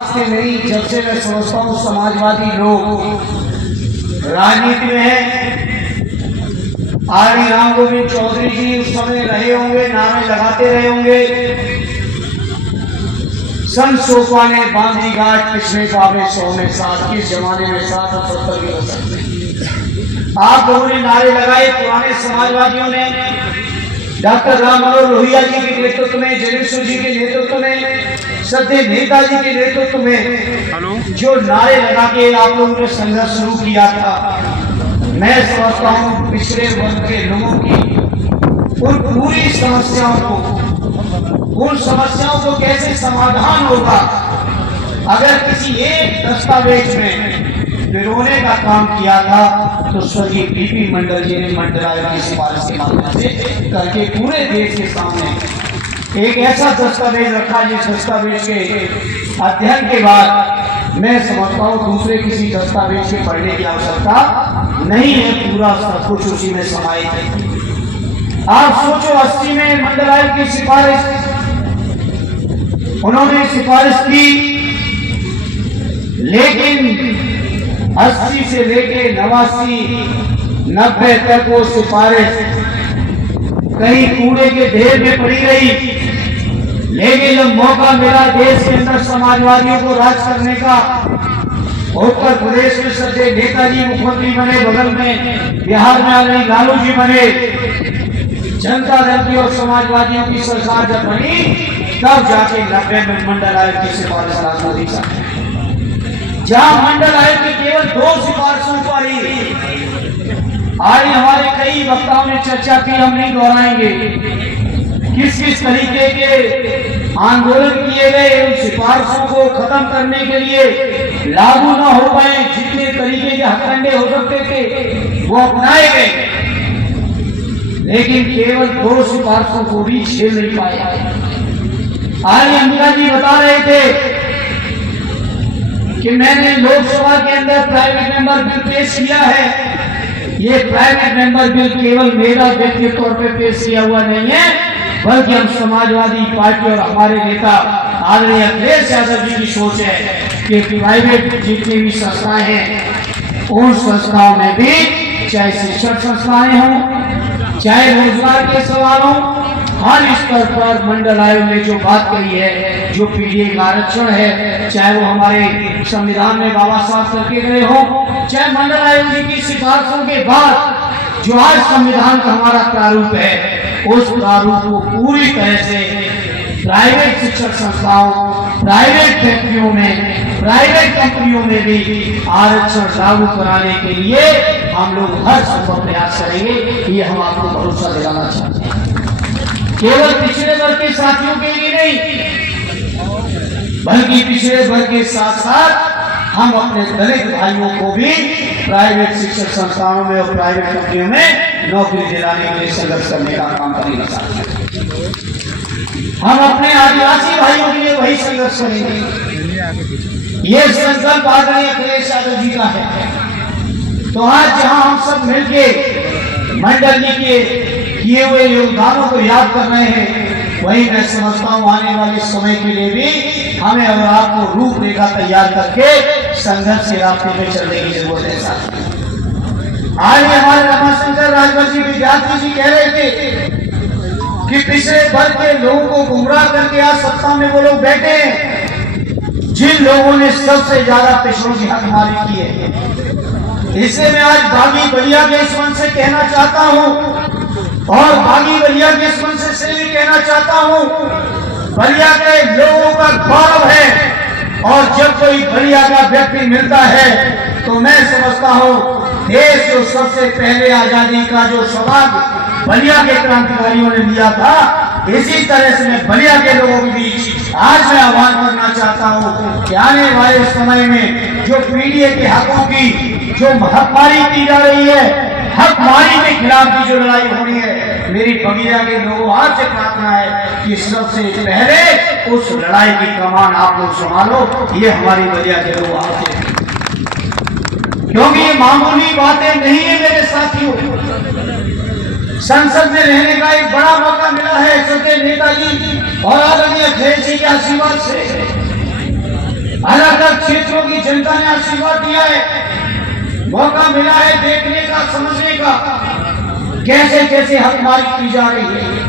से नहीं, जब से मैं समझता हूँ समाजवादी लोग राजनीति में है। आर राम गोविंद चौधरी जी उस समय रहे होंगे, नारे लगाते रहे होंगे। संत सोपा ने बांधी घाट पिछले पावे 100 में 7 किस जमाने में 7 और 70 के हो सकते। आप लोगों ने नारे लगाए, पुराने समाजवादियों ने डॉक्टर राम मनोहर लोहिया जी के नेतृत्व में, जगेश्वर जी के नेतृत्व में, सत्य नेताजी के नेतृत्व में जो नारे लगा के आप लोगों ने संघर्ष शुरू किया था। मैं समझता हूँ पिछड़े वर्ग के लोगों की उन पूरी समस्याओं को कैसे समाधान होगा, अगर किसी एक दस्तावेज में पिरोने का काम किया था तो स्वर्गीय बीपी मंडल जी ने मंडलायुक्त की सिफारिश के माध्यम से करके पूरे देश के सामने एक ऐसा दस्तावेज रखा जिस दस्तावेज के अध्ययन के बाद मैं समझता हूँ दूसरे किसी दस्तावेज के पढ़ने की आवश्यकता नहीं है। पूरा सब कुछ उसी में समाहित है। आप सोचो 80 में मंडलायुक्त की सिफारिश, उन्होंने सिफारिश की, लेकिन 80 से लेके 89 90 तक वो सिफारिश कहीं कूड़े के ढेर में पड़ी रही। लेकिन जब मौका मिला देश के अंदर समाजवादियों को राज करने का, उत्तर प्रदेश में सच्चे नेताजी मुख्यमंत्री बने, बगल में बिहार में आने लालू जी बने, जनता दल की और समाजवादियों की सरकार जब बनी, तब जाके 90 में मंडल आयोग की सिफारिश राजनीति का, जहां मंडल आयोग की केवल 2 सिफारिशों पर ही आज हमारे कई वक्ताओं ने चर्चा की, हम नहीं दोहराएंगे। किस किस तरीके के आंदोलन किए गए उन सिफारिशों को खत्म करने के लिए, लागू न हो पाए, जितने तरीके के हथकंडे हो सकते थे वो अपनाए गए, लेकिन केवल 2 सिफारिशों को भी झेल नहीं पाए। आज अमिता जी बता रहे थे कि मैंने लोकसभा के अंदर प्राइवेट मेंबर बिल पेश किया है। ये प्राइवेट मेंबर बिल केवल मेरा व्यक्तिगत तौर पे पेश किया हुआ नहीं है, बल्कि हम समाजवादी पार्टी और हमारे नेता आदरणीय अखिलेश यादव जी की सोच है कि प्राइवेट जितनी भी संस्थाएं हैं उन संस्थाओं में भी, चाहे शिक्षण संस्थाएं हों, चाहे रोजगार के सवाल हों, हर स्तर पर मंडल आयोग ने जो बात कही है, जो पीडीए का आरक्षण है, चाहे वो हमारे संविधान में बाबा साहब करके गए हो, चाहे मंडल आयोग जी की सिफारिशों के बाद जो आज संविधान का हमारा प्रारूप है, उस प्रारूप को पूरी तरह से प्राइवेट शिक्षण संस्थाओं, प्राइवेट फैक्ट्रियों में, प्राइवेट कंपनियों में भी आरक्षण लागू कराने के लिए हम लोग हर संभव प्रयास करेंगे। ये हम आपको भरोसा दिलाना चाहते हैं। केवल पिछड़े वर्ग के साथियों के लिए नहीं, बल्कि पिछड़े वर्ग के साथ साथ हम अपने दलित भाइयों को भी प्राइवेट शिक्षण संस्थानों में और प्राइवेट कंपनियों में नौकरी दिलाने के लिए संघर्ष करने का काम करेंगे। हम अपने आदिवासी भाइयों के लिए वही संघर्ष करेंगे। ये संकल्प आदरणीय अखिलेश यादव जी का है। तो आज जहां हम सब मिलके मंडल जी के किए हुए योगदानों को याद कर रहे हैं, वही मैं समझता हूँ आने वाले समय के लिए भी हमें और आपको रूपरेखा तैयार करके संघर्ष के रास्ते पे चलने की जरूरत है। आज हमारे रमाशंकर राजवंशी विद्यार्थी जी कह रहे थे कि पिछले वर्ग के लोगों को गुमराह करके आज सत्ता में वो लोग बैठे हैं जिन लोगों ने सबसे ज्यादा पिछड़ों की हकमारी की है। इसलिए मैं आज बागी बलिया के इस मंच से कहना चाहता हूँ, और बागी बलिया के इस मंच से भी कहना चाहता हूँ, बलिया के लोगों का गौरव है, और जब कोई बलिया का व्यक्ति मिलता है तो मैं समझता हूँ देश जो सबसे पहले आजादी का जो सवाल बलिया के क्रांतिकारियों ने लिया था, इसी तरह से मैं बलिया के लोगों के बीच आज मैं आह्वान करना चाहता हूँ कि आने वाले समय में जो पीडीए के हकों की जो हकमारी की जा रही है, हकमारी के खिलाफ की जो लड़ाई हो रही है, मेरी बगिया के लोगों आज से प्रार्थना है कि सबसे पहले उस लड़ाई की कमान आप लोग संभालो। ये हमारी बगिया के लोग आज से, क्योंकि ये मामूली बातें नहीं है मेरे साथियों। संसद में रहने का एक बड़ा मौका मिला है सच्चे नेताजी और आदरणीय अखिलेश जी के आशीर्वाद से। क्षेत्रों की जनता ने आशीर्वाद दिया है। मौका मिला है देखने का, समझने का, कैसे कैसे हकमारी की जा रही है।